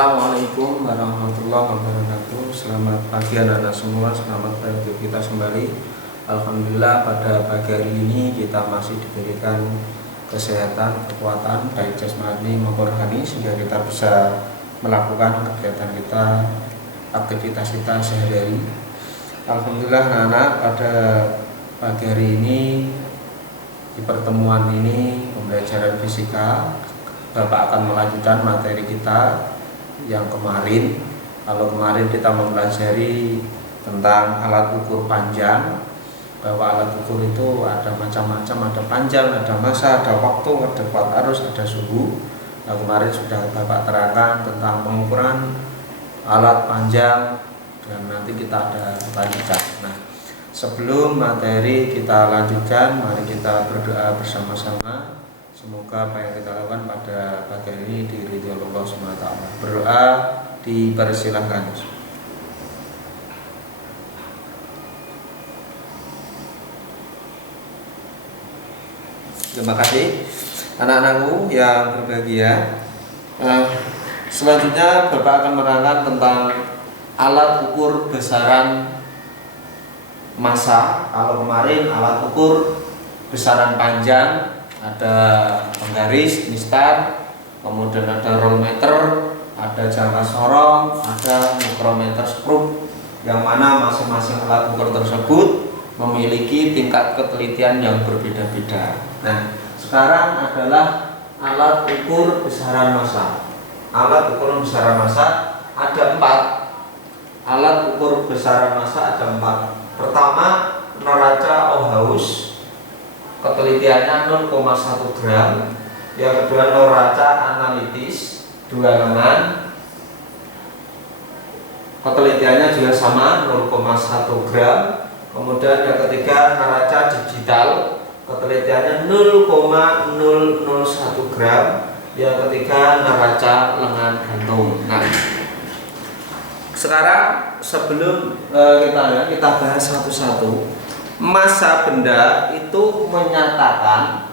Assalamualaikum warahmatullahi wabarakatuh. Selamat pagi anak-anak semua, selamat beraktivitas kembali. Alhamdulillah pada pagi hari ini kita masih diberikan kesehatan, kekuatan baik jasmani maupun rohani sehingga kita bisa melakukan kegiatan kita, aktivitas kita sehari-hari. Alhamdulillah anak-anak, pada pagi hari ini di pertemuan ini pembelajaran fisika, Bapak akan melanjutkan materi kita yang kemarin. Kalau kemarin kita mempelajari tentang alat ukur panjang, bahwa alat ukur itu ada macam-macam, ada panjang, ada massa, ada waktu, ada kuat arus, ada suhu. Nah, kemarin sudah Bapak terangkan tentang pengukuran alat panjang dan nanti kita ada lanjutkan. Nah, sebelum materi kita lanjutkan, mari kita berdoa bersama-sama. Semoga apa yang kita lakukan pada pagi hari ini diridhoi Allah SWT. Berdoa dipersilahkan. Terima kasih anak-anakku yang berbahagia. Selanjutnya Bapak akan menerangkan tentang alat ukur besaran massa. Kalau kemarin alat ukur besaran panjang ada penggaris, instan, kemudian ada rolmeter, ada jangka sorong, ada mikrometer skrup, yang mana masing-masing alat ukur tersebut memiliki tingkat ketelitian yang berbeda-beda. Nah, sekarang adalah alat ukur besaran massa. Alat ukur besaran massa ada 4. Alat ukur besaran massa ada 4. Pertama, neraca Ohaus, ketelitiannya 0,1 gram. Yang kedua, neraca analitis 2 lengan, ketelitiannya juga sama 0,1 gram. Kemudian yang ketiga, neraca digital, ketelitiannya 0,001 gram. Yang ketiga, neraca lengan gantung. Nah, sekarang sebelum kita bahas satu-satu, massa benda itu menyatakan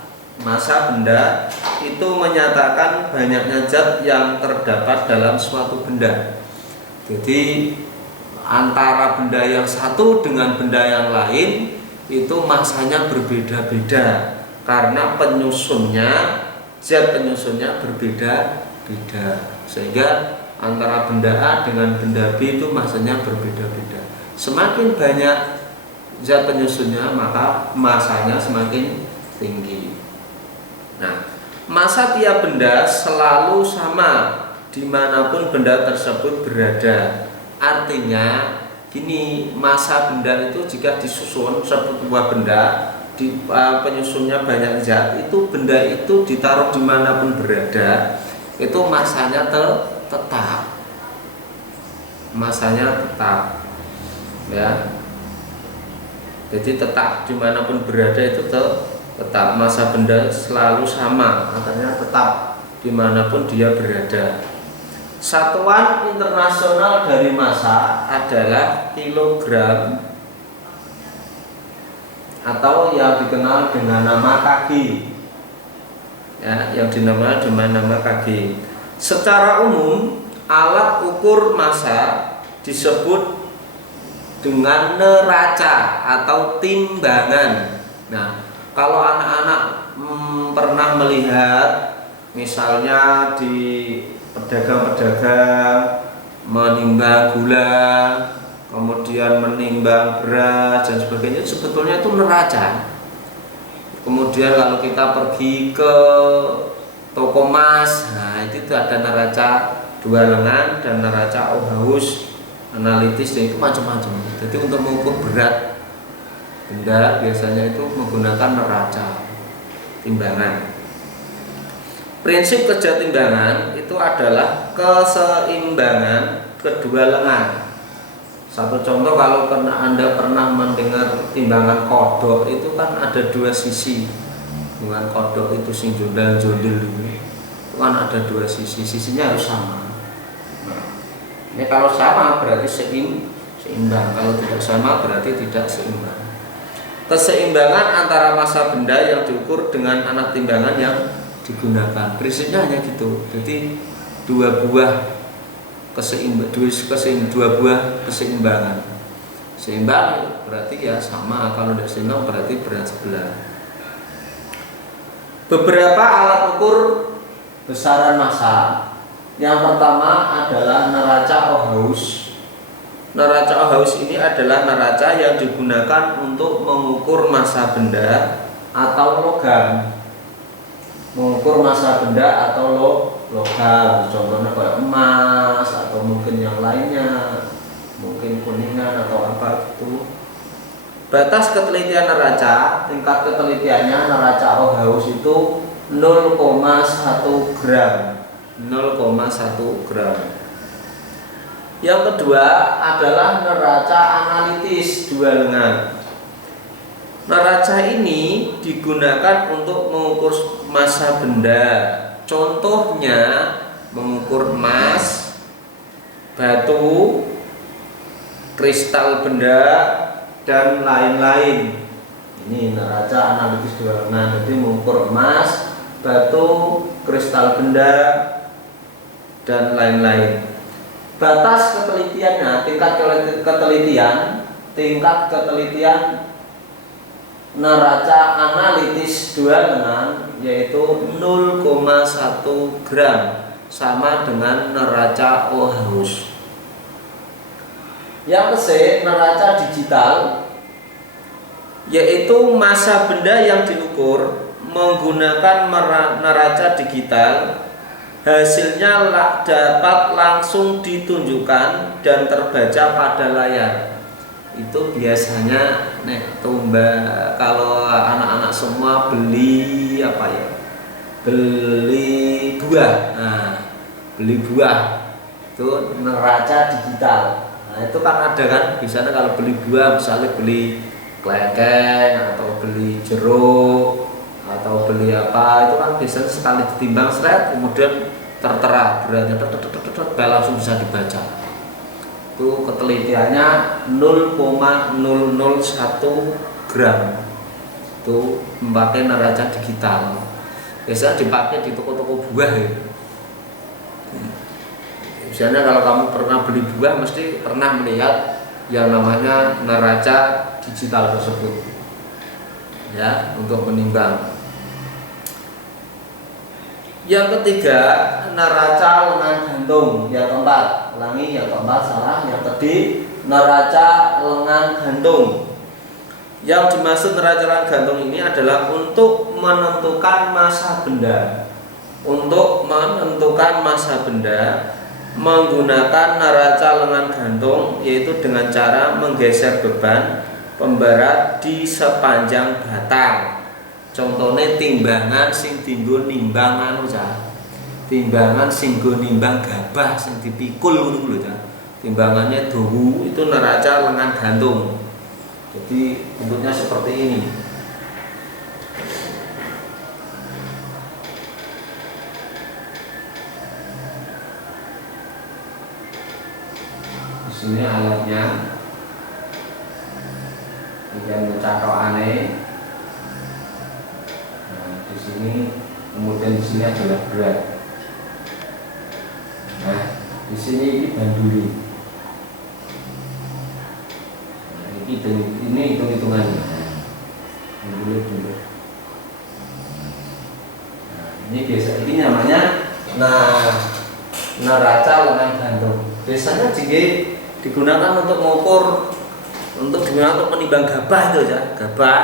banyaknya zat yang terdapat dalam suatu benda. Jadi antara benda yang satu dengan benda yang lain itu massanya berbeda-beda karena zat penyusunnya berbeda-beda, sehingga antara benda A dengan benda B itu massanya berbeda-beda. Semakin banyak zat penyusunnya, maka massanya semakin tinggi. Nah, massa tiap benda selalu sama dimanapun benda tersebut berada. Artinya gini, massa benda itu jika disusun sebuah benda penyusunnya banyak zat, itu benda itu ditaruh dimanapun berada, itu massanya tetap. Massanya tetap, ya. Jadi tetap dimanapun berada itu tetap, massa benda selalu sama, artinya tetap dimanapun dia berada. Satuan internasional dari massa adalah kilogram atau yang dikenal dengan nama kg, ya, yang dinamakan dengan nama kg. Secara umum alat ukur massa disebut dengan neraca atau timbangan. Nah, kalau anak-anak pernah melihat misalnya di pedagang-pedagang menimbang gula, kemudian menimbang beras dan sebagainya, sebetulnya itu neraca. Kemudian kalau kita pergi ke toko emas, nah itu ada neraca 2 lengan dan neraca Ohaus analitis, dan itu macam-macam. Jadi untuk mengukur berat benda biasanya itu menggunakan neraca, timbangan. Prinsip kerja timbangan itu adalah keseimbangan kedua lengan. Satu contoh, kalau Anda pernah mendengar timbangan kodok, itu kan ada 2 sisi. Timbangan kodok itu sing jondal-jondil ini, itu kan ada 2 sisi, sisinya harus sama. Ini kalau sama berarti seimbang, kalau tidak sama berarti tidak seimbang. Keseimbangan antara massa benda yang diukur dengan alat timbangan yang digunakan, prinsipnya hanya gitu. Jadi 2 buah dua buah keseimbangan. Seimbang berarti ya sama, kalau tidak seimbang berarti berat sebelah. Beberapa alat ukur besaran massa. Yang pertama adalah neraca Ohaus. Neraca Ohaus ini adalah neraca yang digunakan untuk mengukur massa benda atau logam. Mengukur massa benda atau logam, contohnya kayak emas atau mungkin yang lainnya, mungkin kuningan atau apa itu. Batas ketelitian neraca, tingkat ketelitiannya neraca Ohaus itu 0,1 gram. 0,1 gram. Yang kedua adalah neraca analitis dua lengan. Neraca ini digunakan untuk mengukur massa benda. Contohnya mengukur emas, batu, kristal benda, dan lain-lain. Ini neraca analitis dua lengan. Jadi mengukur emas, batu, kristal benda, dan lain-lain. Batas ketelitiannya, tingkat ketelitian neraca analitis dua lengan yaitu 0,1 gram, sama dengan neraca Ohaus. Yang ke-C, neraca digital, yaitu massa benda yang diukur menggunakan neraca digital. Hasilnya dapat langsung ditunjukkan dan terbaca pada layar. Itu biasanya kalau anak-anak semua beli apa ya? Beli buah. Nah, beli buah itu neraca digital. Nah, itu kan ada kan, biasanya kalau beli buah misalnya beli kelengkeng atau beli jeruk atau beli apa, itu kan biasanya sekali ditimbang seret, kemudian tertera beratnya, langsung bisa dibaca. Itu ketelitiannya 0,001 gram. Itu memakai neraca digital. Biasanya dipakai di toko-toko buah ya. Misalnya kalau kamu pernah beli buah, mesti pernah melihat yang namanya neraca digital tersebut, ya, untuk menimbang. Yang ketiga, neraca lengan gantung. Yang keempat, ulangi, yang keempat salah. Yang tadi neraca lengan gantung. Yang dimaksud neraca lengan gantung ini adalah untuk menentukan massa benda. Untuk menentukan massa benda menggunakan neraca lengan gantung, yaitu dengan cara menggeser beban pemberat di sepanjang batang. Contohnya timbangan sing tinggo nimbang timbangan sing go nimbang gabah sing dipikul ngono lho ya. Timbangannya dawa itu neraca lengan gantung. Jadi bentuknya seperti ini. Di sini alatnya. Kemudian cakrawane. Di sini, kemudian di sini adalah berat. Nah, di sini ini banduli. Nah, ini hitung-hitungannya. Banduli dulu. Nah, ini biasa ini namanya neraca lengan gantung. Biasanya juga digunakan untuk mengukur, digunakan untuk menimbang gabah itu ya, gabah.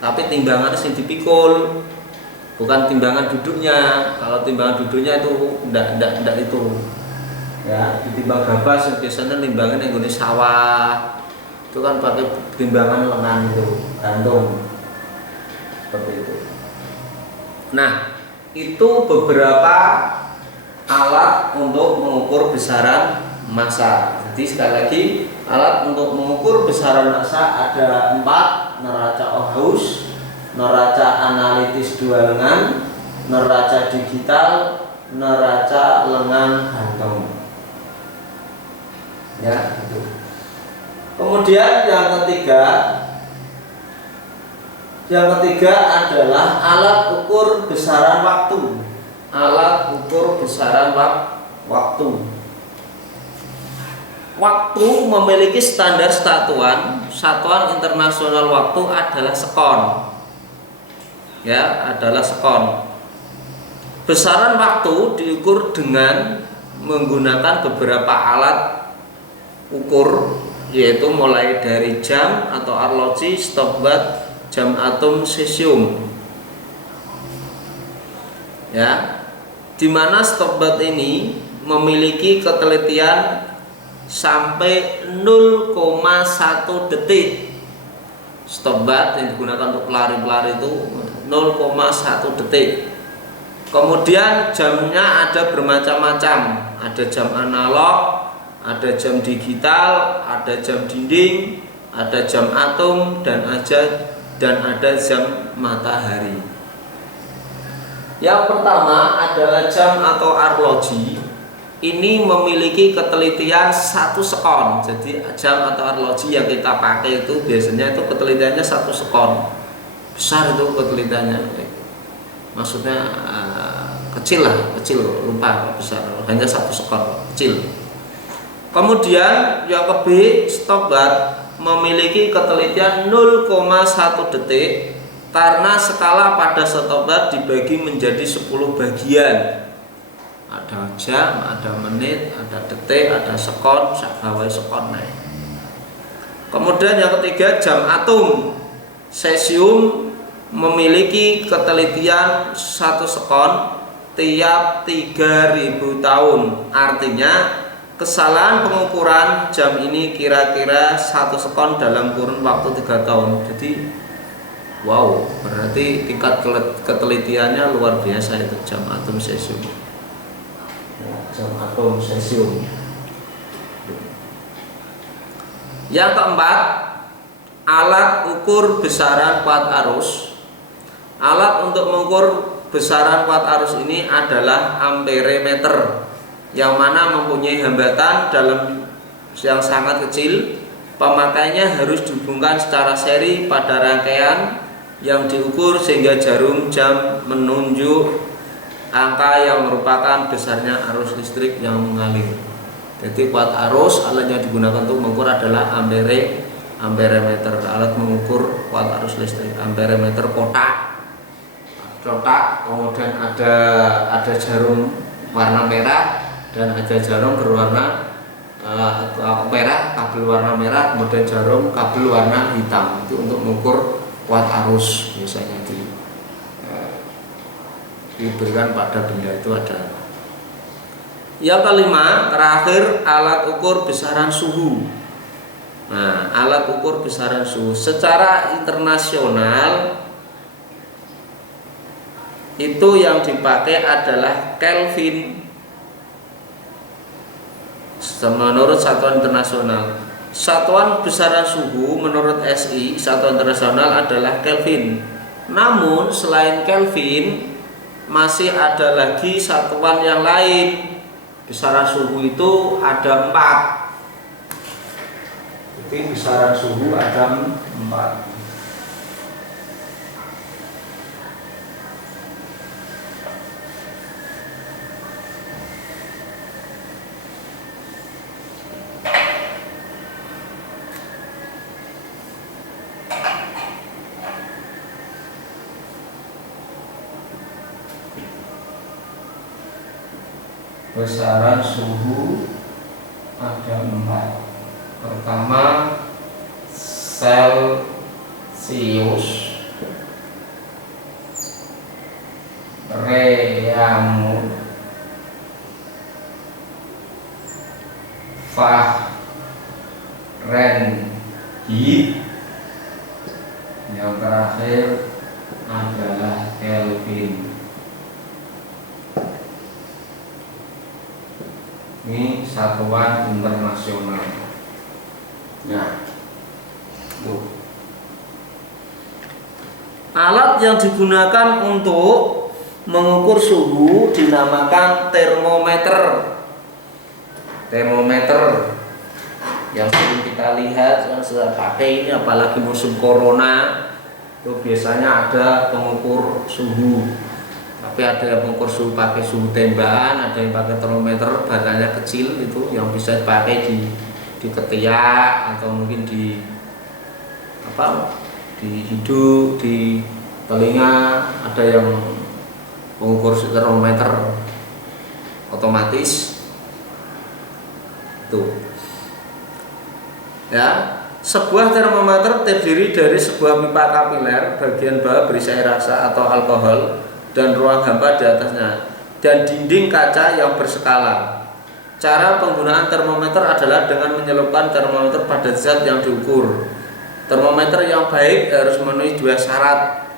Tapi timbangannya sing dipikul, bukan timbangan duduknya. Kalau timbangan duduknya itu enggak itu. Ya, ditimbang gabah biasanya timbangan yang gune sawah. Itu kan pakai timbangan lengan itu, gantung. Seperti itu. Nah, itu beberapa alat untuk mengukur besaran massa. Jadi sekali lagi, alat untuk mengukur besaran massa ada 4: neraca Ohaus, neraca analitis dua lengan, neraca digital, neraca lengan gantung. Ya, itu. Kemudian yang ketiga adalah alat ukur besaran waktu. Alat ukur besaran waktu. waktu memiliki standar satuan internasional waktu adalah sekon. Ya, adalah sekon. Besaran waktu diukur dengan menggunakan beberapa alat ukur, yaitu mulai dari jam atau arloji, stopwatch, jam atom, cesium. Ya, di mana stopwatch ini memiliki ketelitian sampai 0,1 detik. Stopwatch yang digunakan untuk pelari-pelari itu 0,1 detik. Kemudian jamnya ada bermacam-macam, ada jam analog, ada jam digital, ada jam dinding, ada jam atom, dan ada jam matahari. Yang pertama adalah jam atau arloji. Ini memiliki ketelitian 1 sekon. Jadi jam atau arloji yang kita pakai itu biasanya itu ketelitiannya 1 sekon. Besar itu ketelitiannya. Maksudnya kecil, lupa besar. Hanya 1 sekon, kecil. Kemudian yang ke B, stopwatch memiliki ketelitian 0,1 detik karena skala pada stopwatch dibagi menjadi 10 bagian. Ada jam, ada menit, ada detik, ada sekon, sakbawai sekon naik. Kemudian yang ketiga, jam atom. Cesium memiliki ketelitian 1 sekon tiap 3000 tahun. Artinya kesalahan pengukuran jam ini kira-kira 1 sekon dalam kurun waktu 3 tahun. Jadi wow, berarti tingkat ketelitiannya luar biasa itu jam atom cesium. Jam atom cesium. Yang keempat, alat ukur besaran kuat arus. Alat untuk mengukur besaran kuat arus ini adalah amperemeter, yang mana mempunyai hambatan dalam yang sangat kecil. Pemakainya harus dihubungkan secara seri pada rangkaian yang diukur sehingga jarum jam menunjuk angka yang merupakan besarnya arus listrik yang mengalir. Jadi kuat arus, alat yang digunakan untuk mengukur adalah amperemeter, alat mengukur kuat arus listrik. Amperemeter kotak, kemudian ada jarum warna merah dan ada jarum berwarna merah, kabel warna merah, kemudian jarum kabel warna hitam. Itu untuk mengukur kuat arus biasanya diberikan pada benda itu ada. Yang kelima, terakhir, alat ukur besaran suhu. Nah, alat ukur besaran suhu secara internasional itu yang dipakai adalah Kelvin. Menurut satuan internasional, satuan besaran suhu menurut SI, satuan internasional adalah Kelvin. Namun selain Kelvin masih ada lagi satuan yang lain. Besaran suhu itu ada 4. Jadi besaran suhu ada 4. Besaran suhu ada 4. Pertama, Celsius, Reaumur, Fahrenheit, yang terakhir adalah Kelvin. Ini satuan internasional. Nah, alat yang digunakan untuk mengukur suhu dinamakan termometer. Termometer yang sering kita lihat, yang sudah pakai ini, apalagi musim corona, itu biasanya ada pengukur suhu. Tapi ada yang mengukur suhu pakai suhu tembakan, ada yang pakai termometer badannya kecil itu yang bisa dipakai di di ketiak atau mungkin di di hidung, di telinga, ada yang mengukur termometer otomatis tuh ya. Sebuah termometer terdiri dari sebuah pipa kapiler, bagian bawah berisi air rasa atau alkohol dan ruang hampa di atasnya, dan dinding kaca yang berskala. Cara penggunaan termometer adalah dengan menyelupkan termometer pada zat yang diukur. Termometer yang baik harus memenuhi dua syarat.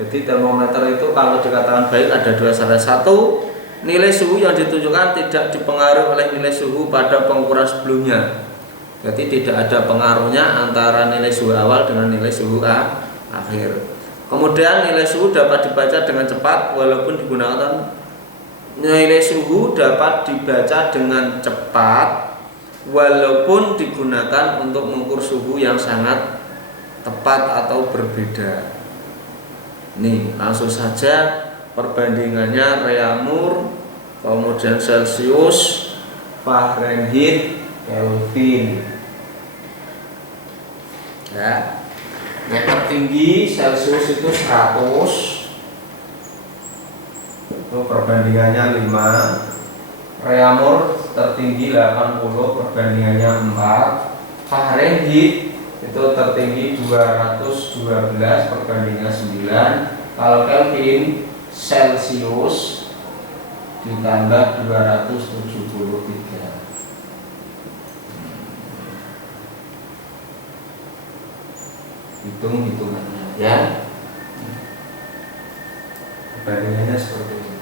Jadi termometer itu kalau dikatakan baik ada dua syarat. Satu, nilai suhu yang ditunjukkan tidak dipengaruhi oleh nilai suhu pada pengukuran sebelumnya. Jadi tidak ada pengaruhnya antara nilai suhu awal dengan nilai suhu akhir. Kemudian nilai suhu dapat dibaca dengan cepat walaupun digunakan nilai suhu dapat dibaca dengan cepat walaupun digunakan untuk mengukur suhu yang sangat tepat atau berbeda. Nih, langsung saja perbandingannya Reaumur, kemudian Celcius, Fahrenheit, Kelvin. Ya. Yang tertinggi Celcius itu 100. Itu perbandingannya 5. Reaumur tertinggi 80, perbandingannya 4. Fahrenheit itu tertinggi 212, perbandingannya 9. Kalau Kelvin, Celcius ditambah 273. Hitung-hitungannya ya. Perbandingannya seperti ini.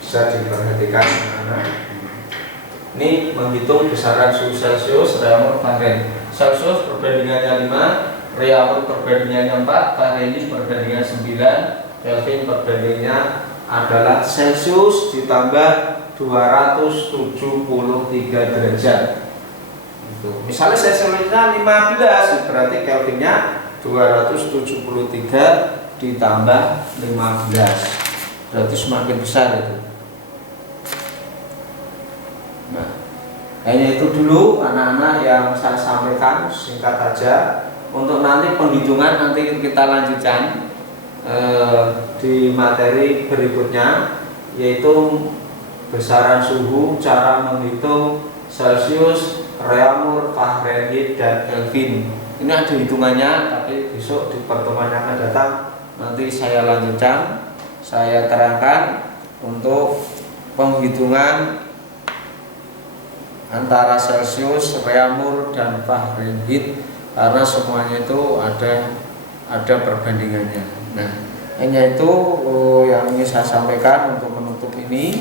Bisa diperhatikan anak. Ini menghitung besaran suhu Celcius, Reaumur, Fahrenheit. Celcius perbandingannya 5, Reaumur perbandingannya 4, Fahrenheit perbandingannya 9, Kelvin perbandingannya adalah Celcius ditambah 273 derajat. Itu. Misalnya Celciusnya 15, berarti Kelvinnya 273 ditambah 15. Berarti semakin besar itu. Nah, hanya itu dulu anak-anak yang saya sampaikan, singkat aja. Untuk nanti penghitungan nanti kita lanjutkan di materi berikutnya, yaitu besaran suhu, cara menghitung Celcius, Reaumur, Fahrenheit, dan Kelvin. Ini ada hitungannya, tapi besok di pertemuan yang akan datang nanti saya lanjutkan, saya terangkan untuk penghitungan antara Celcius, Reaumur, dan Fahrenheit, karena semuanya itu ada perbandingannya. Nah, hanya itu yang ingin saya sampaikan untuk menutup ini.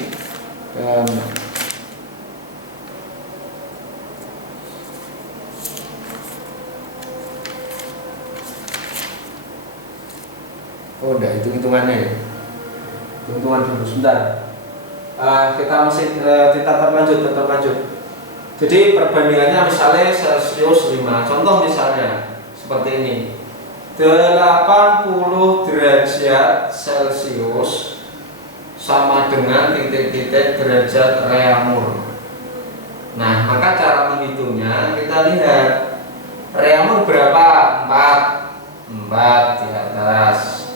Udah hitung-hitungannya ya. Hitungan dulu sebentar. Kita masih tetap lanjut. Jadi perbandingannya misalnya Celcius 5. Contoh misalnya seperti ini. 80 derajat Celcius sama dengan titik-titik derajat Reaumur. Nah, maka cara menghitungnya kita lihat. Reaumur berapa? 4 di atas.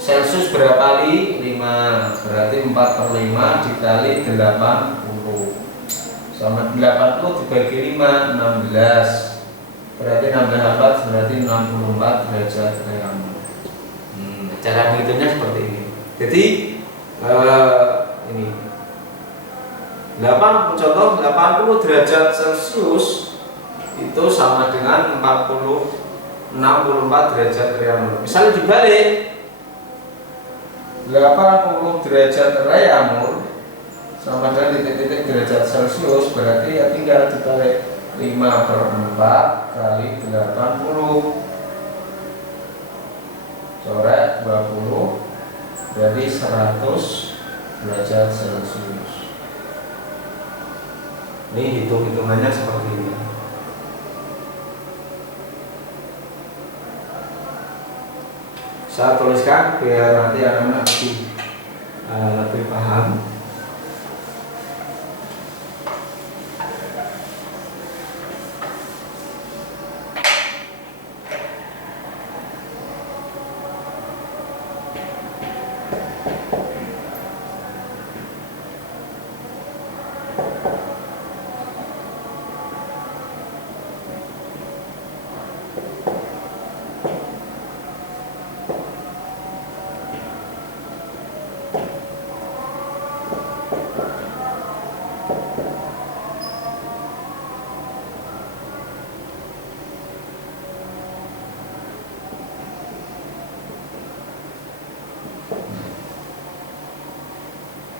Celcius berapa kali? 5. Berarti 4/5 dikali 80 sama 80 dibagi 5, 16. Berarti 16/4 berarti 64 derajat Reaumur. Cara menghitungnya seperti ini. Jadi ini 80 derajat Celcius itu sama dengan 64 derajat Reaumur. Misalnya dibalik, 80 derajat Reaumur sama dengan titik-titik derajat Celcius, berarti ya tinggal dibalik 5/4 kali 80 coret 20, berarti 100 derajat Celcius. Ini hitung-hitungannya seperti ini. Saya tuliskan biar nanti anak-anak lebih paham.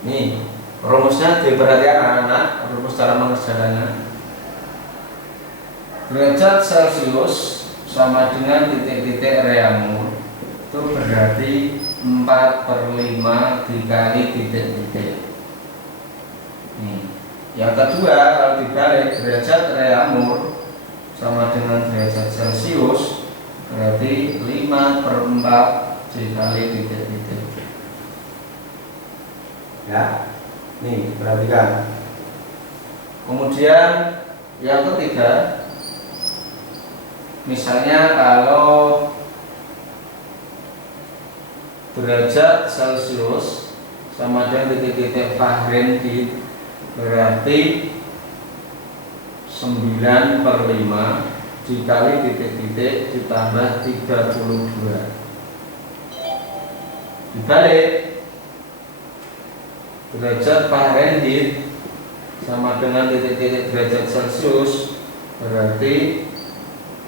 Nih, rumusnya diperhatikan anak-anak, rumus cara mengerjakannya. Derajat Celcius sama dengan titik-titik Reaumur itu berarti 4/5 dikali titik-titik. Nih, yang kedua kalau dibalik, derajat Reaumur sama dengan derajat Celcius berarti 5/4 dikali titik-titik. Ya, nih perhatikan. Kemudian yang ketiga, misalnya kalau derajat Celcius sama dengan titik-titik Fahrenheit berarti 9/5 dikali titik-titik ditambah 32. Dibalik, derajat Fahrenheit sama dengan titik-titik derajat Celcius berarti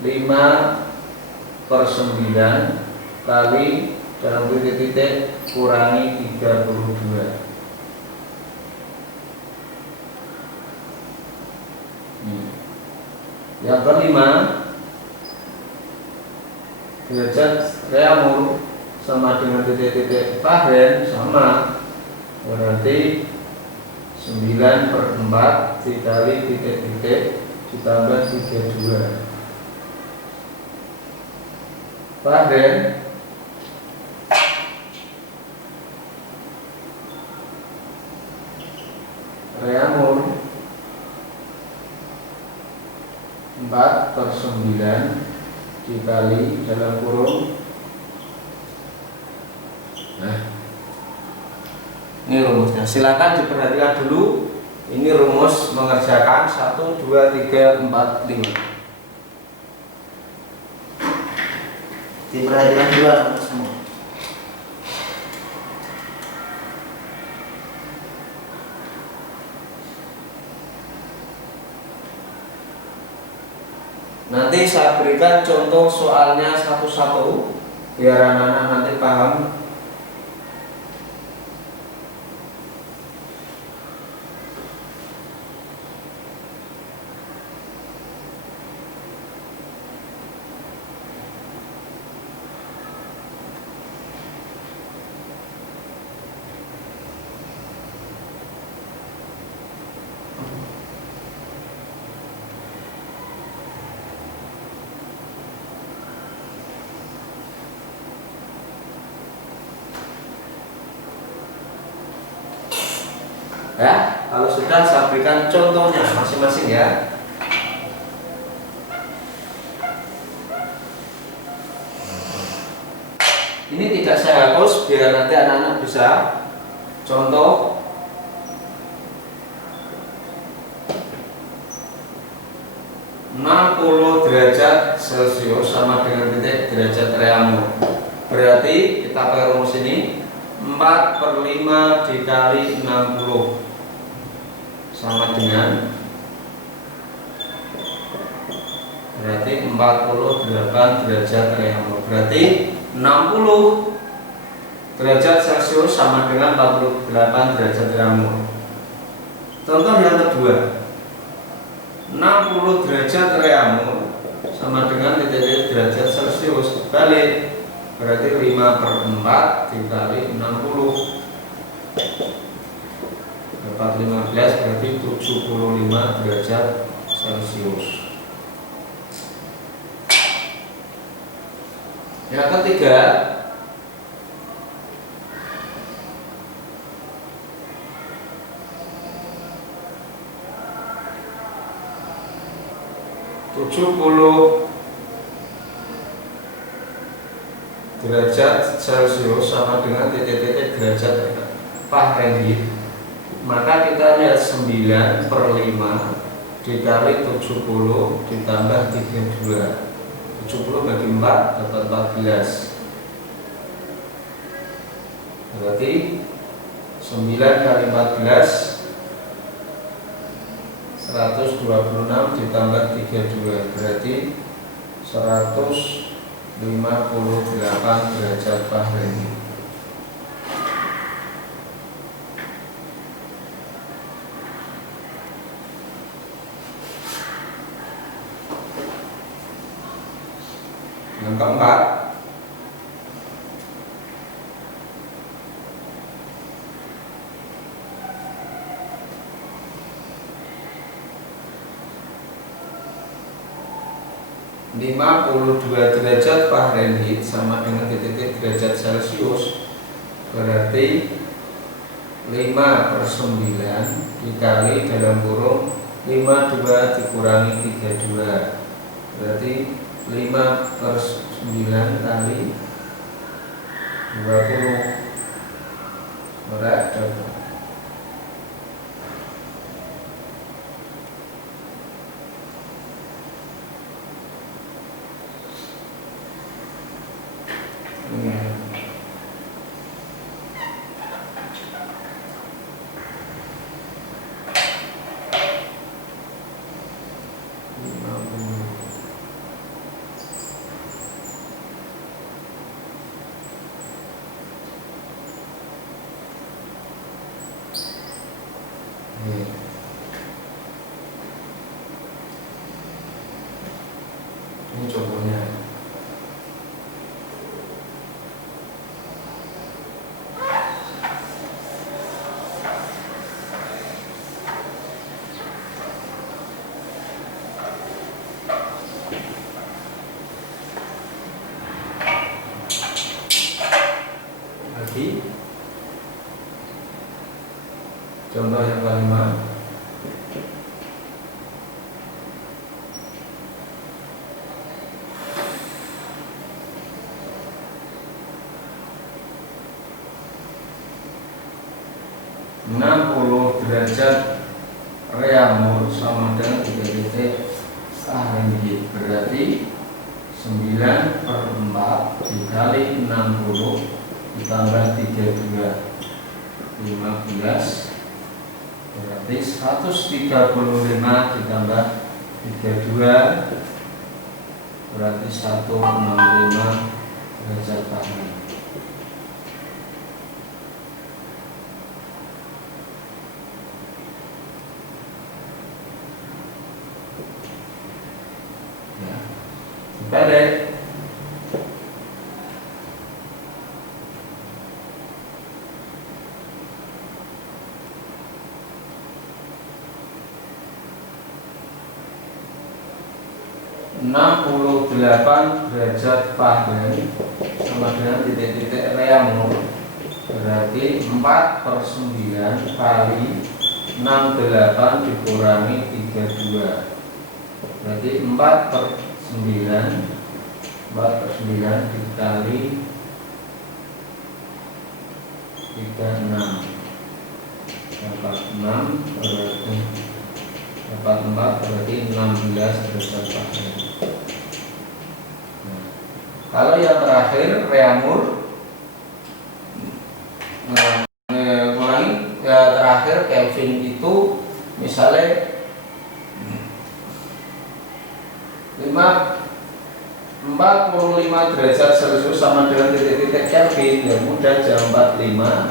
5/9 kali dalam titik-titik kurangi 32. Yang kelima, derajat Reaumur sama dengan titik-titik Fahrenheit sama berarti 9/4 dikali titik-titik ditambah 32. Fahrenheit Reaumur 4/9 dikali dalam kurung. Nah, ini rumusnya. Silakan diperhatikan dulu. Ini rumus mengerjakan 1, 2, 3, 4, 5. Diperhatikan dulu anak semua. Nanti saya berikan contoh soalnya satu-satu biar anak-anak nanti paham. Ya, kalau sudah saya berikan contohnya masing-masing ya. Ini tidak saya hapus biar nanti anak-anak bisa contoh. ...60 derajat Celcius sama dengan titik derajat Reaumur. Berarti kita pakai rumus ini 4/5 dikali 60 sama dengan berarti 48 derajat Reaumur. Berarti 60 derajat Celcius sama dengan 48 derajat Reaumur. Contoh yang kedua, 60 derajat Reaumur sama dengan titik derajat Celcius. Balik, berarti 5/4 dikali 60. Dapat 15 berarti 75 derajat Celcius. Yang ketiga, 70 derajat Celcius sama dengan titik-titik derajat Fahrenheit, maka kita lihat 9/5 dikali 70 ditambah 32. 70 bagi 4 dapat 14. Berarti 9 kali 14 126 ditambah 32, berarti 158 derajat Fahrenheit. Yang keempat, lima puluh dua derajat Fahrenheit sama dengan titik-titik derajat Celcius, berarti 5/9 dikali dalam kurung 52 dikurangi 32, berarti 5/9 kali 20. Berat dapat. Ini contohnya. Lagi contoh yang kelima. Enam puluh derajat Reaumur sama dengan titik-titik Fahrenheit, berarti 9/4 dikali 60 ditambah 32 15, berarti 135 ditambah 32, berarti 165 derajat Fahrenheit. Ya, dibalik. 68 derajat Fahrenheit sama dengan titik-titik Reaumur, berarti 4/9 kali 68 dikurangi 32, berarti 4/9 dikali 36 dapat 6, berarti dapat 4, berarti 16 derajat Fahrenheit. Kalau yang terakhir Reaumur, terakhir Kelvin itu misalnya 45 derajat Celcius sama dengan titik-titik Kelvin, yang mudah jam 45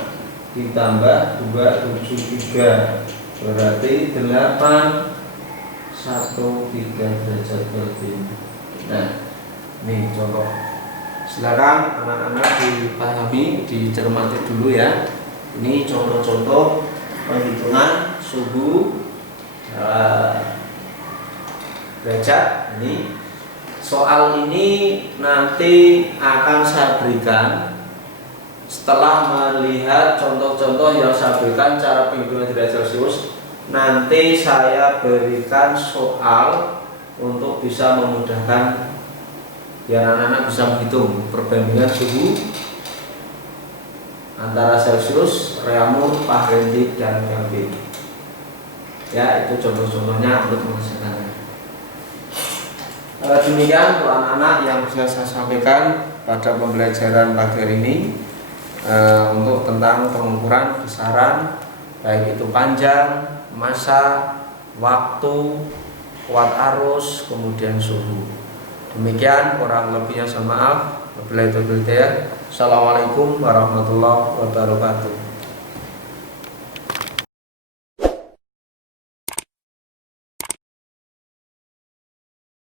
ditambah 273, berarti 813 derajat Kelvin. Nah, ini contoh. Silakan anak-anak dipahami, dicermati dulu ya. Ini contoh-contoh penghitungan suhu derajat. Ini soal ini nanti akan saya berikan setelah melihat contoh-contoh yang saya berikan cara penghitungan derajat Celcius. Nanti saya berikan soal untuk bisa memudahkan biar anak-anak bisa menghitung perbandingan suhu antara Celcius, Reaumur, Fahrenheit, dan Kelvin. Ya, itu contoh-contohnya untuk menghasilkannya. Demikian untuk anak-anak yang bisa saya sampaikan pada pembelajaran pagi hari ini untuk tentang pengukuran besaran, baik itu panjang, massa, waktu, kuat arus, kemudian suhu. Demikian, kurang lebihnya saya maaf. Wabillahi taufiq. Assalamualaikum warahmatullahi wabarakatuh.